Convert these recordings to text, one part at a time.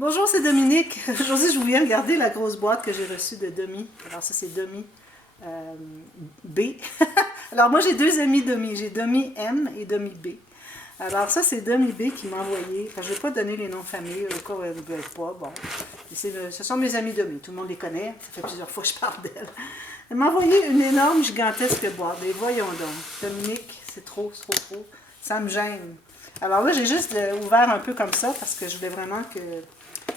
Bonjour, c'est Dominique. Aujourd'hui, je vous viens regarder la grosse boîte que j'ai reçue de Domi. Alors ça, c'est Domi B. Alors moi, j'ai deux amis Domi. J'ai Domi M et Domi B. Alors ça, c'est Domi B qui m'a envoyé. Enfin, je ne vais pas donner les noms de famille, au cas où elle ne veut pas. Bon. Ce sont mes amis Domi. Tout le monde les connaît. Ça fait plusieurs fois que je parle d'elle. Elle m'a envoyé une énorme, gigantesque boîte. Et voyons donc. Dominique, c'est trop. Ça me gêne. Alors là, j'ai juste ouvert un peu comme ça parce que je voulais vraiment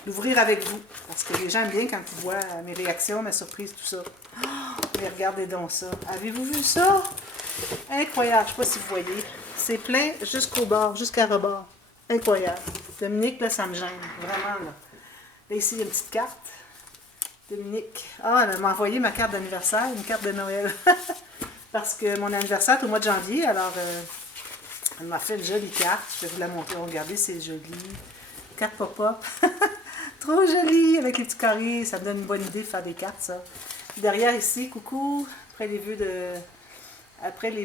l'ouvrir avec vous. Parce que les gens aiment bien quand ils voient mes réactions, mes surprises, tout ça. Oh, mais regardez donc ça. Avez-vous vu ça? Incroyable. Je ne sais pas si vous voyez. C'est plein jusqu'au bord, jusqu'à rebord. Incroyable. Dominique, là, ça me gêne. Vraiment, là. Là, ici, il y a une petite carte. Dominique. Ah, elle m'a envoyé ma carte d'anniversaire, une carte de Noël. Parce que mon anniversaire est au mois de janvier, alors elle m'a fait une jolie carte. Je vais vous la montrer. Regardez, c'est joli. Carte pop-up. Trop jolie, avec les petits carrés. Ça me donne une bonne idée de faire des cartes, ça. Derrière ici, coucou, après les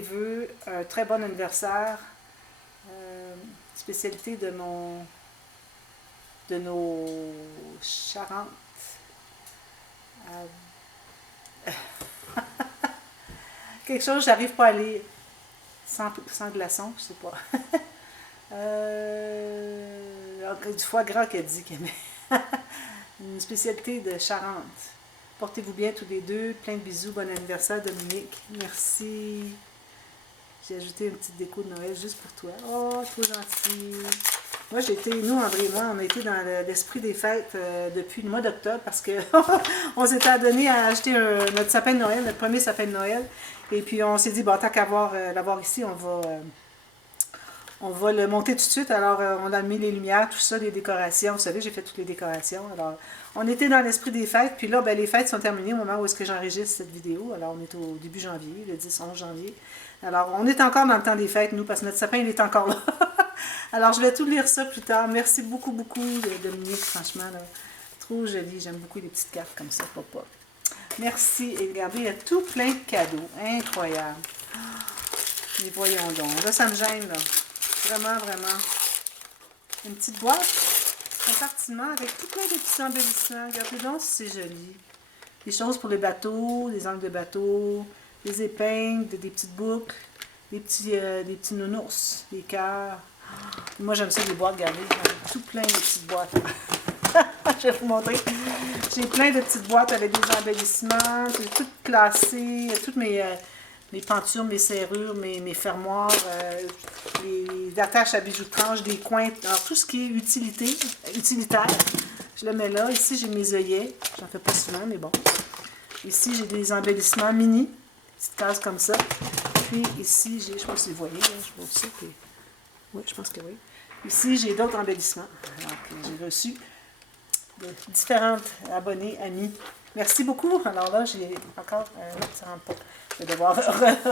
vœux, un très bon anniversaire. Spécialité de nos Charentes. Quelque chose, j'arrive pas à lire. Sans glaçon, je sais pas. Du foie gras qu'elle dit qu'elle met. Une spécialité de Charente. Portez-vous bien tous les deux. Plein de bisous. Bon anniversaire, Dominique. Merci. J'ai ajouté une petite déco de Noël juste pour toi. Oh, trop gentil. Moi, nous, André et moi, on a été dans l'esprit des fêtes depuis le mois d'octobre parce que on s'était adonné à acheter notre sapin de Noël, notre premier sapin de Noël. Et puis, on s'est dit, bon, tant qu'à l'avoir ici, on va le monter tout de suite. Alors, on a mis les lumières, tout ça, les décorations. Vous savez, j'ai fait toutes les décorations. Alors, on était dans l'esprit des fêtes. Puis là, ben, les fêtes sont terminées au moment où est-ce que j'enregistre cette vidéo. Alors, on est au début janvier, le 10-11 janvier. Alors, on est encore dans le temps des fêtes, nous, parce que notre sapin, il est encore là. Alors, je vais tout lire ça plus tard. Merci beaucoup, Dominique, franchement. Là. Trop joli. J'aime beaucoup les petites cartes comme ça, papa. Merci. Et regardez, il y a tout plein de cadeaux. Incroyable. Mais voyons donc. Là, ça me gêne, là. Vraiment. Une petite boîte, compartiment avec tout plein de petits embellissements. Regardez donc si c'est joli. Des choses pour les bateaux, des angles de bateau, des épingles, des petites boucles, des petits nounours, des cœurs. Moi, j'aime ça, les boîtes, regardez. Tout plein de petites boîtes. Je vais vous montrer. J'ai plein de petites boîtes avec des embellissements. J'ai tout classé. Toutes mes pentures, mes serrures, mes fermoirs, les attaches à bijoux de tranche, des coins. Alors, tout ce qui est utilitaire, je le mets là. Ici, j'ai mes œillets. J'en fais pas souvent, mais bon. Ici, j'ai des embellissements mini. Petites cases comme ça. Puis ici, je ne sais pas si vous voyez, là, je vois aussi que... Oui, je pense que oui. Ici, j'ai d'autres embellissements. Alors, j'ai reçu de différentes abonnés, amis. Merci beaucoup. Alors là, j'ai encore... non, ça ne rentre pas. Je vais devoir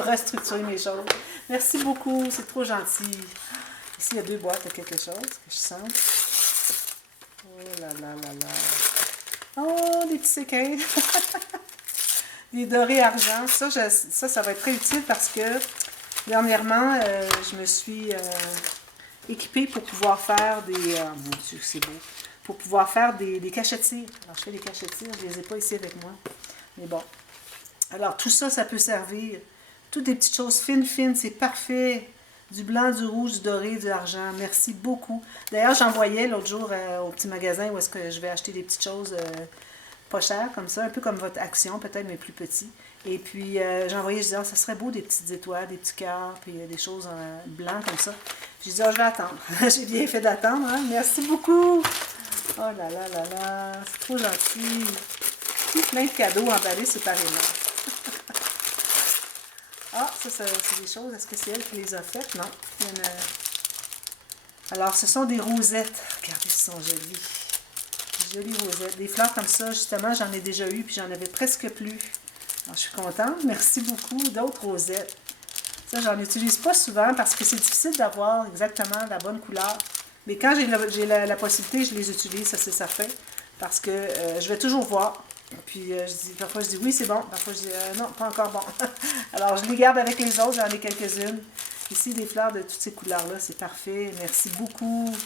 restructurer mes choses. Merci beaucoup. C'est trop gentil. Ici, il y a deux boîtes de quelque chose que je sens. Oh là là là là. Oh, des petits séquins. Des dorés argent. Ça va être très utile parce que dernièrement, je me suis équipée pour pouvoir faire des... mon Dieu, c'est beau. Pour pouvoir faire des cachetirs. Alors, je fais des cachetirs. Je ne les ai pas ici avec moi. Mais bon. Alors, tout ça, ça peut servir. Toutes des petites choses fines. C'est parfait. Du blanc, du rouge, du doré, du argent. Merci beaucoup. D'ailleurs, j'envoyais l'autre jour au petit magasin où est-ce que je vais acheter des petites choses... pas cher comme ça, un peu comme votre action peut-être, mais plus petit. Et puis j'envoyais, je disais, ça serait beau des petites étoiles, des petits cœurs, puis des choses en blanc comme ça. Je disais, je vais attendre. J'ai bien fait d'attendre, hein? Merci beaucoup! Oh là là là là, c'est trop gentil! Tout plein de cadeaux emballés séparément. Ah, ça c'est des choses, est-ce que c'est elle qui les a faites? Non. Il y en a... Alors, ce sont des rosettes. Regardez, elles sont jolies. Jolies rosettes. Des fleurs comme ça, justement, j'en ai déjà eu, puis j'en avais presque plus. Alors, je suis contente. Merci beaucoup. D'autres rosettes. Ça, j'en utilise pas souvent parce que c'est difficile d'avoir exactement la bonne couleur. Mais quand j'ai la possibilité, je les utilise, ça c'est certain. Parce que je vais toujours voir. Puis, parfois, je dis oui, c'est bon. Parfois, je dis non, pas encore bon. Alors, je les garde avec les autres. J'en ai quelques-unes. Ici, des fleurs de toutes ces couleurs-là. C'est parfait. Merci beaucoup.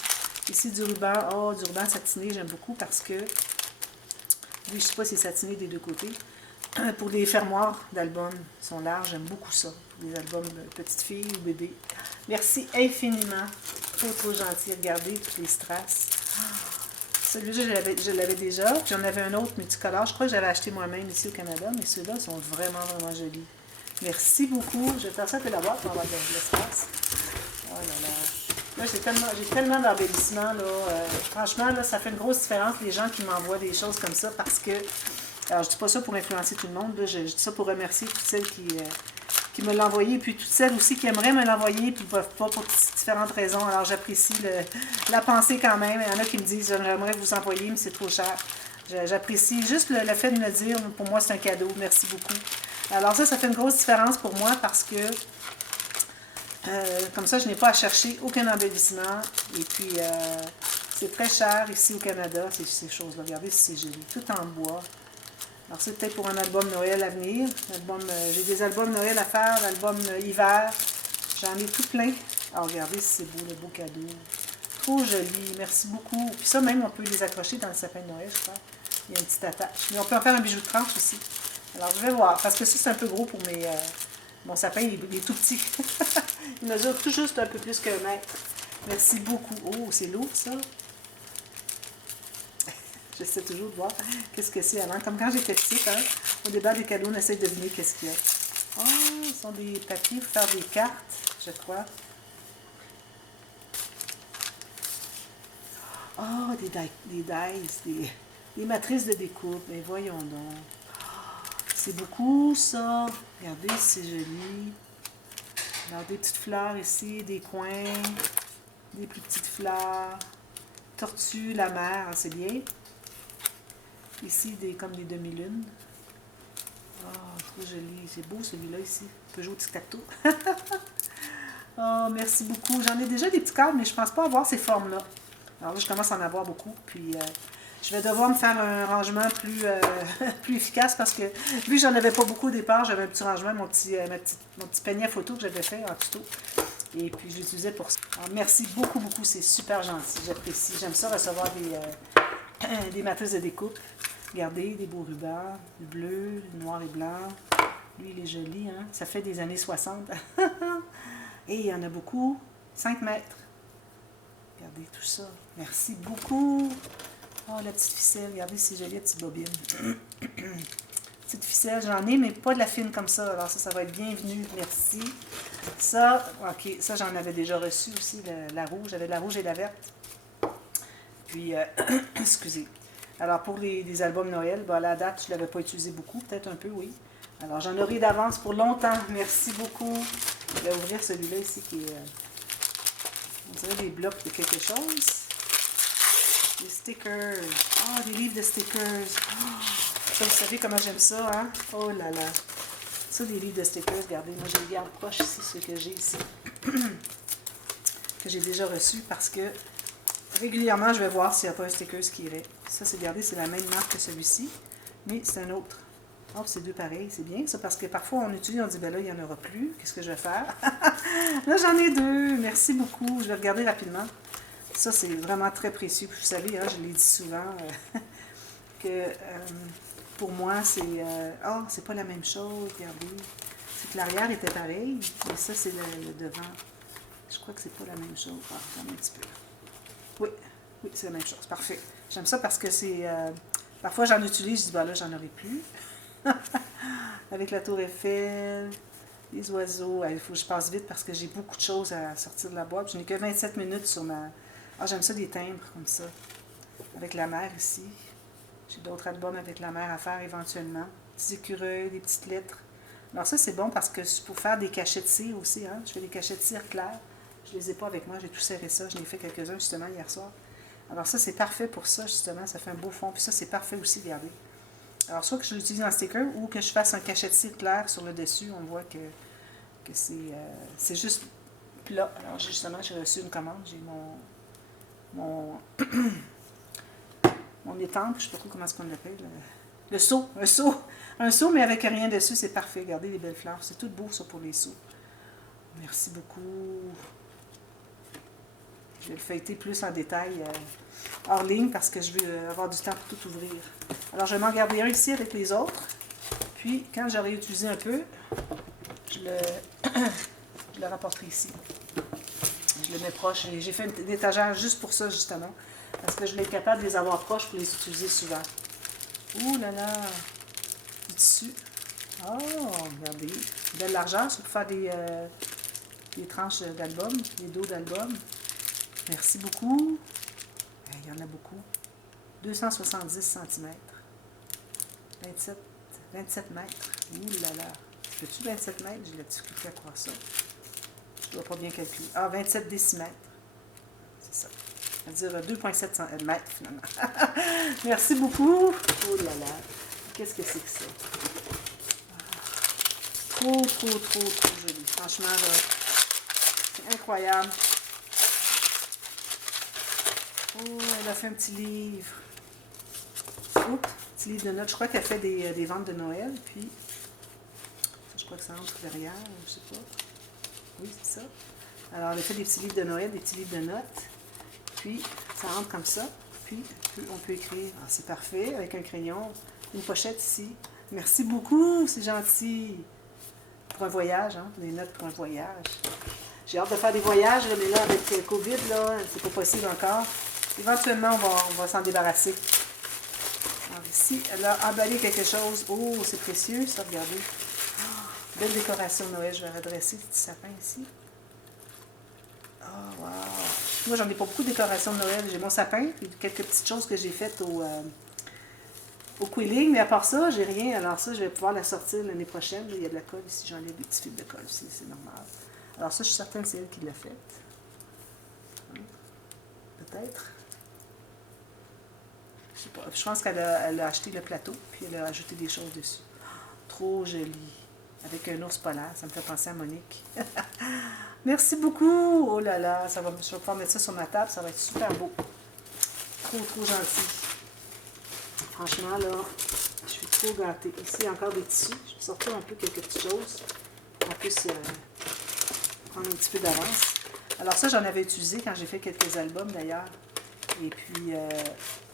Ici, du ruban. Oh, du ruban satiné, j'aime beaucoup parce que, lui, je ne sais pas si c'est satiné des deux côtés. Pour des fermoirs d'albums, ils sont larges, j'aime beaucoup ça. Pour des albums de petites filles ou bébés. Merci infiniment. Trop, trop gentil. Regardez toutes les strass. Celui-là, je l'avais déjà. Puis j'en avais un autre multicolore. Je crois que j'avais acheté moi-même ici au Canada, mais ceux-là sont vraiment, vraiment jolis. Merci beaucoup. Je vais faire ça un peu la boîte pour avoir de l'espace. Oh là là. Là, j'ai tellement d'embellissements. Franchement, là, ça fait une grosse différence, les gens qui m'envoient des choses comme ça, parce que, alors je dis pas ça pour influencer tout le monde, là, je dis ça pour remercier toutes celles qui me l'ont envoyé, et puis toutes celles aussi qui aimeraient me l'envoyer, puis ne peuvent pas pour différentes raisons. Alors j'apprécie la pensée quand même. Il y en a qui me disent, j'aimerais vous envoyer, mais c'est trop cher. J'apprécie juste le fait de me le dire. Pour moi, c'est un cadeau. Merci beaucoup. Alors ça fait une grosse différence pour moi parce que comme ça, je n'ai pas à chercher aucun embellissement. Et puis, c'est très cher ici au Canada, ces choses-là. Regardez si c'est joli. Tout en bois. Alors, c'est peut-être pour un album Noël à venir. J'ai des albums Noël à faire, l'album hiver. J'en ai tout plein. Alors, regardez si c'est beau, le beau cadeau. Trop joli. Merci beaucoup. Puis ça, même, on peut les accrocher dans le sapin de Noël, je crois. Il y a une petite attache. Mais on peut en faire un bijou de tranche aussi. Alors, je vais voir. Parce que ça, c'est un peu gros pour mon sapin. Il est tout petit. Il mesure tout juste un peu plus qu'un mètre. Merci beaucoup. Oh, c'est lourd, ça. J'essaie toujours de voir qu'est-ce que c'est avant. Comme quand j'étais petite, hein, au départ des cadeaux, on essaie de deviner qu'est-ce qu'il y a. Oh, ce sont des papiers pour faire des cartes, je crois. Oh, des matrices de découpe. Mais voyons donc. C'est beaucoup, ça. Regardez, c'est joli. Alors, des petites fleurs ici, des coins, des plus petites fleurs. Tortue, la mer, hein, c'est bien. Ici, comme des demi-lunes. Oh, trop joli. C'est beau celui-là ici. On peut jouer au tic-tac-toe. Oh, merci beaucoup. J'en ai déjà des petits cadres, mais je ne pense pas avoir ces formes-là. Alors là, je commence à en avoir beaucoup. Puis, je vais devoir me faire un rangement plus efficace parce que, vu que j'en avais pas beaucoup au départ, j'avais un petit rangement, mon petit panier à photos que j'avais fait en tuto. Et puis, je l'utilisais pour ça. Alors, merci beaucoup, beaucoup. C'est super gentil. J'apprécie. J'aime ça recevoir des matrices de découpe. Regardez, des beaux rubans, le bleu, le noir et blanc. Lui, il est joli, hein? Ça fait des années 60. Et il y en a beaucoup. 5 mètres. Regardez tout ça. Merci beaucoup. Oh, la petite ficelle. Regardez, c'est joli, la petite bobine. Petite ficelle, j'en ai, mais pas de la fine comme ça. Alors ça va être bienvenu. Merci. Ça, ok, ça, j'en avais déjà reçu aussi, la rouge. J'avais la rouge et la verte. Puis, excusez. Alors, pour les albums Noël, à la date, je ne l'avais pas utilisé beaucoup, peut-être un peu, oui. Alors, j'en aurai d'avance pour longtemps. Merci beaucoup. Je vais ouvrir celui-là ici qui est, on dirait des blocs de quelque chose. Des stickers. Ah, des livres de stickers. Oh, ça, vous savez comment j'aime ça, hein? Oh là là. Ça, des livres de stickers, regardez, moi, je les garde proche ici, ceux que j'ai ici. Que j'ai déjà reçus parce que régulièrement, je vais voir s'il n'y a pas un sticker qui irait. Ça, c'est, regardez, c'est la même marque que celui-ci, mais c'est un autre. Oh, c'est deux pareils, c'est bien ça, parce que parfois, on utilise, on dit, ben là, il n'y en aura plus. Qu'est-ce que je vais faire? Là, j'en ai deux. Merci beaucoup. Je vais regarder rapidement. Ça, c'est vraiment très précieux. Vous savez, hein, je l'ai dit souvent, que pour moi, c'est... oh, c'est pas la même chose, regardez. C'est que l'arrière était pareil, mais ça, c'est le devant. Je crois que c'est pas la même chose. Ah, attends un petit peu. Oui, oui, c'est la même chose. Parfait. J'aime ça parce que c'est... parfois, j'en utilise, je dis, ben là, j'en aurai plus. Avec la tour Eiffel, les oiseaux. Il faut que je passe vite parce que j'ai beaucoup de choses à sortir de la boîte. Je n'ai que 27 minutes sur ma... Ah, j'aime ça, des timbres comme ça. Avec la mer ici. J'ai d'autres albums avec la mer à faire éventuellement. Des écureuils, des petites lettres. Alors ça, c'est bon parce que c'est pour faire des cachets de cire aussi. Hein? Je fais des cachets de cire clairs. Je ne les ai pas avec moi, j'ai tout serré ça. J'en ai fait quelques-uns justement hier soir. Alors ça, c'est parfait pour ça, justement. Ça fait un beau fond. Puis ça, c'est parfait aussi, regardez. Alors soit que je l'utilise en sticker ou que je fasse un cachet de cire clair sur le dessus. On voit que c'est juste plat. Alors justement, j'ai reçu une commande. J'ai mon étampe, je ne sais pas trop comment est-ce qu'on l'appelle. Le seau, un seau, mais avec rien dessus, c'est parfait. Regardez les belles fleurs. C'est tout beau, ça, pour les seaux. Merci beaucoup. Je vais le feuilleter plus en détail hors ligne parce que je veux avoir du temps pour tout ouvrir. Alors, je vais m'en garder un ici avec les autres. Puis, quand j'aurai utilisé un peu, je le rapporterai ici. Je le mets proche. J'ai fait une étagère juste pour ça, justement. Parce que je voulais être capable de les avoir proches pour les utiliser souvent. Ouh là là! Du tissu. Oh, regardez. Belle largeur, c'est pour faire des tranches d'album, des dos d'album. Merci beaucoup. Il y en a beaucoup. 270 cm. 27 mètres. Ouh là là. Fais-tu 27 mètres? J'ai là-dessus cliqué à croire ça. Je ne dois pas bien calculer. Ah, 27 décimètres. C'est ça. C'est-à-dire 2,7 mètres finalement. Merci beaucoup. Oh là là. Qu'est-ce que c'est que ça? Trop joli. Franchement, là, c'est incroyable. Oh, elle a fait un petit livre. Oups, petit livre de notes. Je crois qu'elle fait des ventes de Noël. Puis, je crois que ça entre derrière, je sais pas. Oui, c'est ça. Alors, elle a fait des petits livres de Noël, des petits livres de notes. Puis, ça rentre comme ça. Puis, on peut écrire. Ah, c'est parfait, avec un crayon. Une pochette ici. Merci beaucoup, c'est gentil. Pour un voyage, hein, des notes pour un voyage. J'ai hâte de faire des voyages, là, mais là, avec COVID, là, c'est pas possible encore. Éventuellement, on va s'en débarrasser. Alors ici, elle a emballé quelque chose. Oh, c'est précieux, ça, regardez. Oh, belle décoration de Noël. Je vais redresser le petit sapin ici. Oh, wow. Moi, j'en ai pas beaucoup de décorations de Noël. J'ai mon sapin, puis quelques petites choses que j'ai faites au quilling, mais à part ça, j'ai rien. Alors ça, je vais pouvoir la sortir l'année prochaine. Il y a de la colle ici, j'enlève des petits fils de colle aussi, c'est normal. Alors ça, je suis certaine que c'est elle qui l'a fait. Peut-être. Je sais pas. Je pense qu'elle a acheté le plateau, puis elle a ajouté des choses dessus. Trop joli. Avec un ours polaire, ça me fait penser à Monique. Merci beaucoup! Oh là là, je vais pouvoir mettre ça sur ma table, ça va être super beau. Trop gentil. Franchement, là, je suis trop gâtée. Ici, il y a encore des tissus. Je vais sortir un peu quelques petites choses pour qu'on puisse prendre un petit peu d'avance. Alors ça, j'en avais utilisé quand j'ai fait quelques albums, d'ailleurs. Et puis,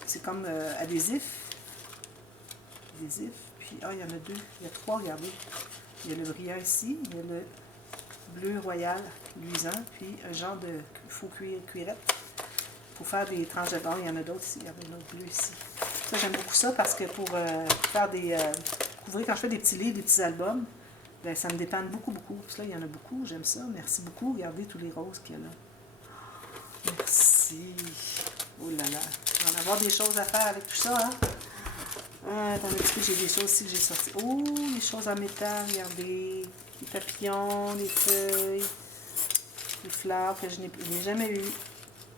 c'est comme adhésif. Adhésif. Puis, il y en a deux. Il y a trois, regardez. Il y a le brillant ici. Il y a le bleu royal luisant. Puis, un genre de faux cuirette. Pour faire des tranches de bord, il y en a d'autres ici. Il y en a un autre bleu ici. Ça, j'aime beaucoup ça parce que pour faire des... couvrir, quand je fais des petits livres, des petits albums, bien, ça me dépanne beaucoup. Puis là, il y en a beaucoup. J'aime ça. Merci beaucoup. Regardez tous les roses qu'il y a là. Merci. Oh là là. Il va en avoir des choses à faire avec tout ça, hein? Attends un petit peu, j'ai des choses ici que j'ai sorties. Oh, les choses en métal, regardez. Les papillons, les feuilles, les fleurs que je n'ai jamais eues.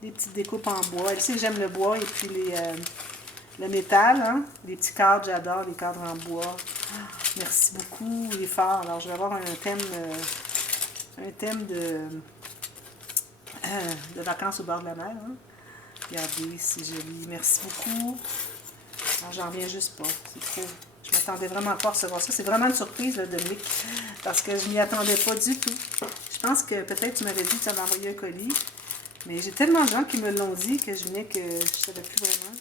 Des petites découpes en bois. Elle sait que j'aime le bois et puis le métal, hein? Les petits cadres, j'adore les cadres en bois. Merci beaucoup, les phares. Alors, je vais avoir un thème de vacances au bord de la mer. Hein? Regardez, c'est joli. Merci beaucoup. Alors, j'en reviens juste pas. C'est trop. Je m'attendais vraiment pas à recevoir ça. C'est vraiment une surprise, là, Dominique, parce que je m'y attendais pas du tout. Je pense que peut-être tu m'avais dit que tu avais envoyé un colis, mais j'ai tellement de gens qui me l'ont dit que je venais que je ne savais plus vraiment.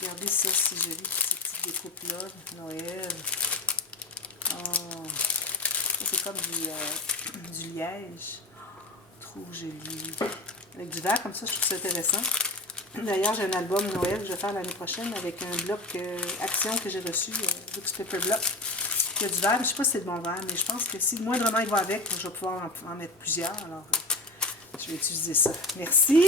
Regardez ça, c'est joli, ces petites découpes-là, Noël. Oh, c'est comme du liège. Trop joli. Avec du verre comme ça, je trouve ça intéressant. D'ailleurs, j'ai un album Noël que je vais faire l'année prochaine avec un bloc Action que j'ai reçu, Lux Paper Block. Il y a du verre, je ne sais pas si c'est de bon verre, mais je pense que si moindrement il va avec, je vais pouvoir en mettre plusieurs. Alors, je vais utiliser ça. Merci.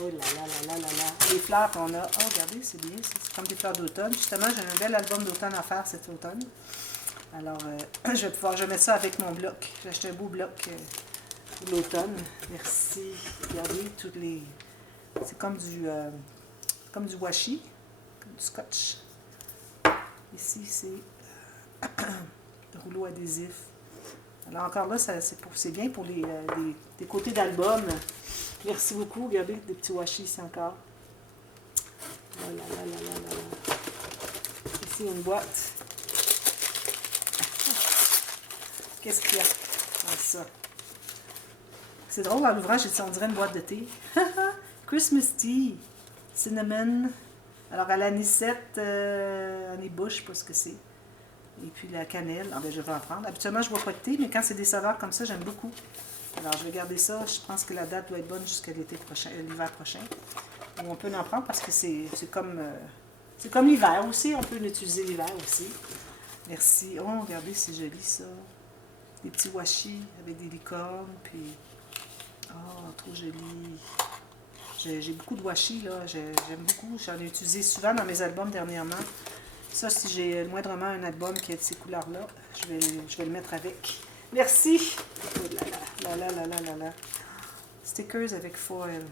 Oh là là là là là là. Les fleurs qu'on a. Oh, regardez, c'est bien. C'est comme des fleurs d'automne. Justement, j'ai un bel album d'automne à faire cet automne. Alors, je vais mettre ça avec mon bloc. J'ai acheté un beau bloc pour l'automne. Merci. Regardez, toutes les... C'est comme du washi, comme du scotch. Ici, c'est rouleau adhésif. Alors encore là, c'est bien pour des côtés d'album. Merci beaucoup. Regardez, des petits washi ici encore. Là, là, là, là, là, là. Ici, une boîte. Qu'est-ce qu'il y a dans ça? C'est drôle, en l'ouvrant, j'ai dit, on dirait une boîte de thé. Christmas tea, cinnamon. Alors, à l'anisette, anis-bouche, je sais pas ce que c'est. Et puis la cannelle, ah, ben, je vais en prendre. Habituellement, je ne bois pas de thé, mais quand c'est des saveurs comme ça, j'aime beaucoup. Alors, je vais garder ça. Je pense que la date doit être bonne jusqu'à l'été prochain, l'hiver prochain. Ou on peut en prendre parce que c'est comme l'hiver aussi. On peut l'utiliser l'hiver aussi. Merci. Oh, regardez, c'est joli ça. Des petits washi avec des licornes. Puis, oh, trop joli. J'ai beaucoup de washi, là. J'aime beaucoup. J'en ai utilisé souvent dans mes albums dernièrement. Ça, si j'ai moindrement un album qui a de ces couleurs-là, je vais le mettre avec. Merci! Oh là là, là là là là là là. Stickers avec foil.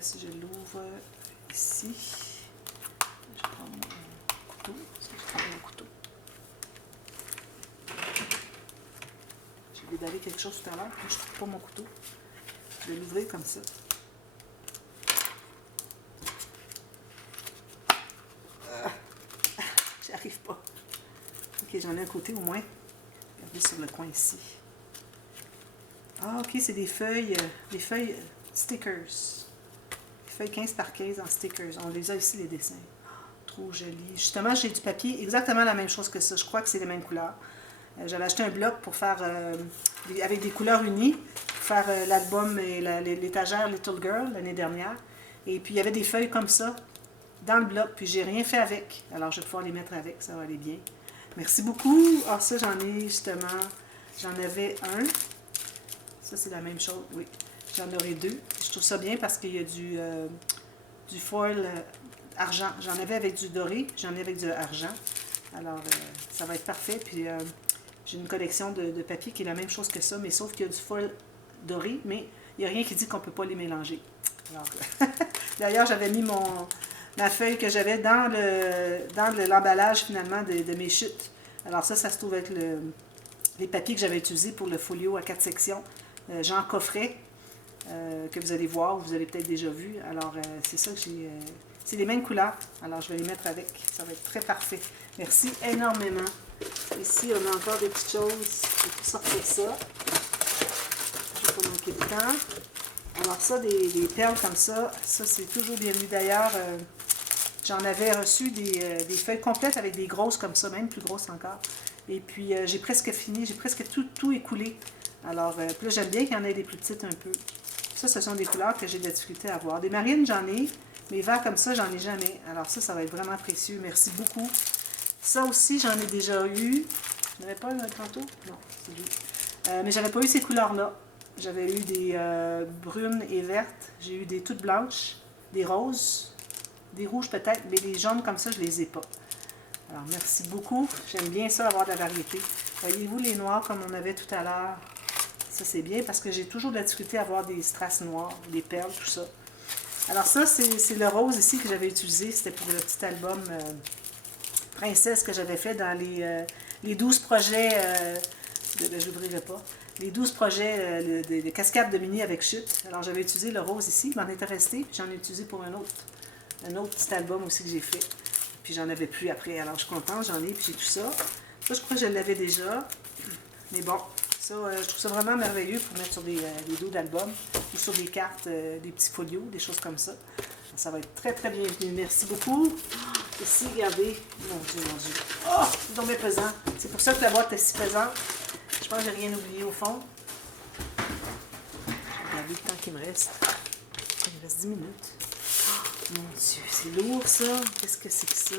Si je l'ouvre ici, je prends mon couteau. Je prends mon couteau. J'ai déballé quelque chose tout à l'heure, mais je ne trouve pas mon couteau. Je vais l'ouvrir comme ça. J'y arrive pas. Ok, j'en ai un côté au moins. Regardez sur le coin ici. Ah, ok, c'est des feuilles stickers. Des feuilles 15 par 15 en stickers. On les a ici, les dessins. Trop joli. Justement, j'ai du papier exactement la même chose que ça. Je crois que c'est les mêmes couleurs. J'avais acheté un bloc pour faire, avec des couleurs unies, pour faire l'album et l'étagère Little Girl l'année dernière. Et puis, il y avait des feuilles comme ça dans le bloc. Puis, j'ai rien fait avec. Alors, je vais pouvoir les mettre avec. Ça va aller bien. Merci beaucoup. Ah, ça, j'en ai justement. J'en avais un. Ça, c'est la même chose. Oui. J'en aurai deux. Je trouve ça bien parce qu'il y a du foil argent. J'en avais avec du doré. J'en ai avec du argent. Alors, ça va être parfait. Puis, j'ai une collection de papier qui est la même chose que ça, mais sauf qu'il y a du foil doré, mais il n'y a rien qui dit qu'on ne peut pas les mélanger. Alors, d'ailleurs, j'avais mis ma feuille que j'avais dans l'emballage finalement de mes chutes. Alors ça se trouve avec les papiers que j'avais utilisés pour le folio à 4 sections. Jean Coffret, que vous allez voir, vous avez peut-être déjà vu. Alors, c'est ça que j'ai... c'est les mêmes couleurs. Alors, je vais les mettre avec. Ça va être très parfait. Merci énormément. Ici, on a encore des petites choses. Je vais sortir ça. Je vais pas manquer de temps. Alors ça, des perles comme ça c'est toujours bienvenu. D'ailleurs, j'en avais reçu des feuilles complètes avec des grosses comme ça, même plus grosses encore. Et puis, j'ai presque fini, j'ai presque tout écoulé. Alors, puis là, j'aime bien qu'il y en ait des plus petites un peu. Ça, ce sont des couleurs que j'ai de la difficulté à avoir. Des marines, j'en ai. Mais verts comme ça, j'en ai jamais. Alors ça va être vraiment précieux. Merci beaucoup. Ça aussi, j'en ai déjà eu. Je n'avais pas un tantôt? Non, c'est lui. Mais j'avais pas eu ces couleurs-là. J'avais eu des brunes et vertes. J'ai eu des toutes blanches, des roses, des rouges peut-être, mais les jaunes comme ça, je les ai pas. Alors, merci beaucoup. J'aime bien ça, avoir de la variété. Voyez-vous les noirs comme on avait tout à l'heure? Ça, c'est bien parce que j'ai toujours de la difficulté à avoir des strass noirs, des perles, tout ça. Alors ça, c'est le rose ici que j'avais utilisé. C'était pour le petit album Princesse que j'avais fait dans les 12 projets... je l'ouvrirai pas. Les 12 projets de cascade de mini avec chute. Alors j'avais utilisé le rose ici. Il m'en était resté. Puis j'en ai utilisé pour un autre petit album aussi que j'ai fait. Puis j'en avais plus après. Alors je suis contente. J'en ai. Puis j'ai tout ça. Ça, je crois que je l'avais déjà. Mais bon. Ça, je trouve ça vraiment merveilleux pour mettre sur des dos d'albums ou sur des cartes, des petits folios, des choses comme ça. Ça va être très, très bienvenu. Merci beaucoup. Ici, regardez. Mon Dieu, mon Dieu. Oh, c'est donc bien pesant. C'est pour ça que la boîte est si pesante. Je pense que j'ai rien oublié au fond. Je vais regarder le temps qu'il me reste. Il me reste 10 minutes. Oh, mon Dieu, c'est lourd ça. Qu'est-ce que c'est que ça?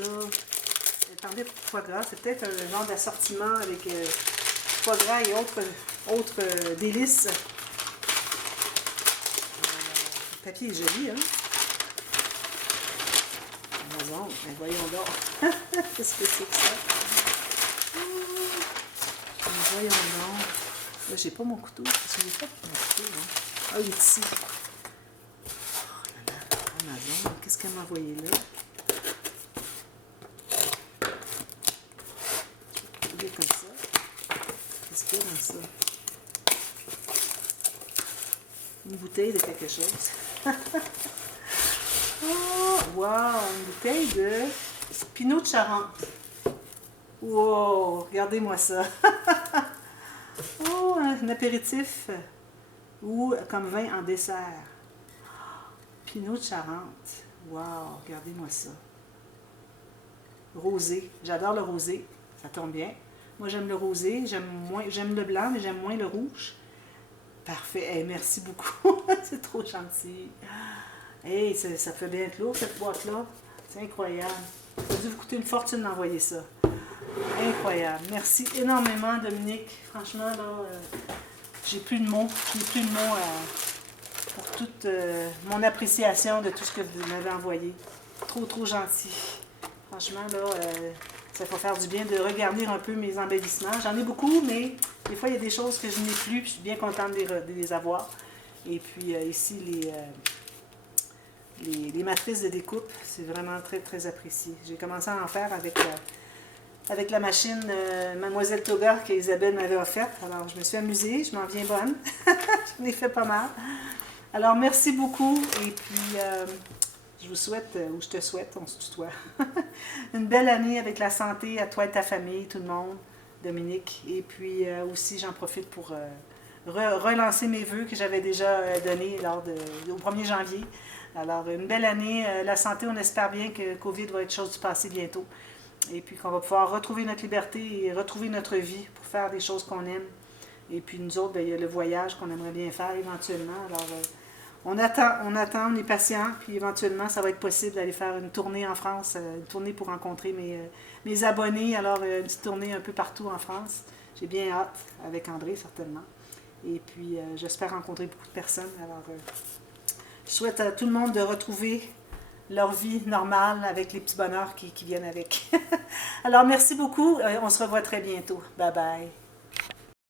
J'attendais pour foie gras. C'est peut-être un genre d'assortiment avec... foie gras et autres délices. Le papier est joli, hein? Amazon, mais voyons donc. Qu'est-ce que c'est que ça? Voyons donc. Là, j'ai pas mon couteau. Qu'est-ce que j'ai fait avec mon couteau, hein? Ah, il est ici. Oh là là, Amazon, qu'est-ce qu'elle m'a envoyé là? Il est comme ça. Qu'est-ce qu'il y a dans ça? Une bouteille de quelque chose. Oh, wow! Une bouteille de Pinot de Charente. Wow! Regardez-moi ça. Oh, plutôt un apéritif ou comme vin en dessert. Pinot de Charente. Wow, regardez-moi ça. Rosé. J'adore le rosé. Ça tombe bien. Moi, j'aime le rosé. J'aime le blanc, mais j'aime moins le rouge. Parfait. Hey, merci beaucoup. C'est trop gentil. Hey, ça fait bien être lourd, cette boîte-là. C'est incroyable. Ça a dû vous coûter une fortune d'envoyer ça. Incroyable. Merci énormément, Dominique. Franchement, là, j'ai plus de mots. J'ai plus de mots pour toute mon appréciation de tout ce que vous m'avez envoyé. Trop, trop gentil. Franchement, là, ça va faire du bien de regarder un peu mes embellissements. J'en ai beaucoup, mais des fois, il y a des choses que je n'ai plus, puis je suis bien contente de les avoir. Et puis, ici, les matrices de découpe, c'est vraiment très, très apprécié. J'ai commencé à en faire avec la machine Mademoiselle Toga qu'Isabelle m'avait offerte. Alors, je me suis amusée, je m'en viens bonne. J'en ai fait pas mal. Alors, merci beaucoup. Et puis, je vous souhaite, ou je te souhaite, on se tutoie, une belle année avec la santé à toi et ta famille, tout le monde, Dominique. Et puis, aussi, j'en profite pour relancer mes vœux que j'avais déjà donnés au 1er janvier. Alors, une belle année. La santé, on espère bien que COVID va être chose du passé bientôt. Et puis qu'on va pouvoir retrouver notre liberté et retrouver notre vie pour faire des choses qu'on aime. Et puis nous autres, bien, il y a le voyage qu'on aimerait bien faire éventuellement. Alors, on attend, on est patient. Puis éventuellement, ça va être possible d'aller faire une tournée en France, une tournée pour rencontrer mes abonnés. Alors, une petite tournée un peu partout en France. J'ai bien hâte, avec André certainement. Et puis, j'espère rencontrer beaucoup de personnes. Alors, je souhaite à tout le monde de retrouver leur vie normale avec les petits bonheurs qui viennent avec. Alors, merci beaucoup. On se revoit très bientôt. Bye bye.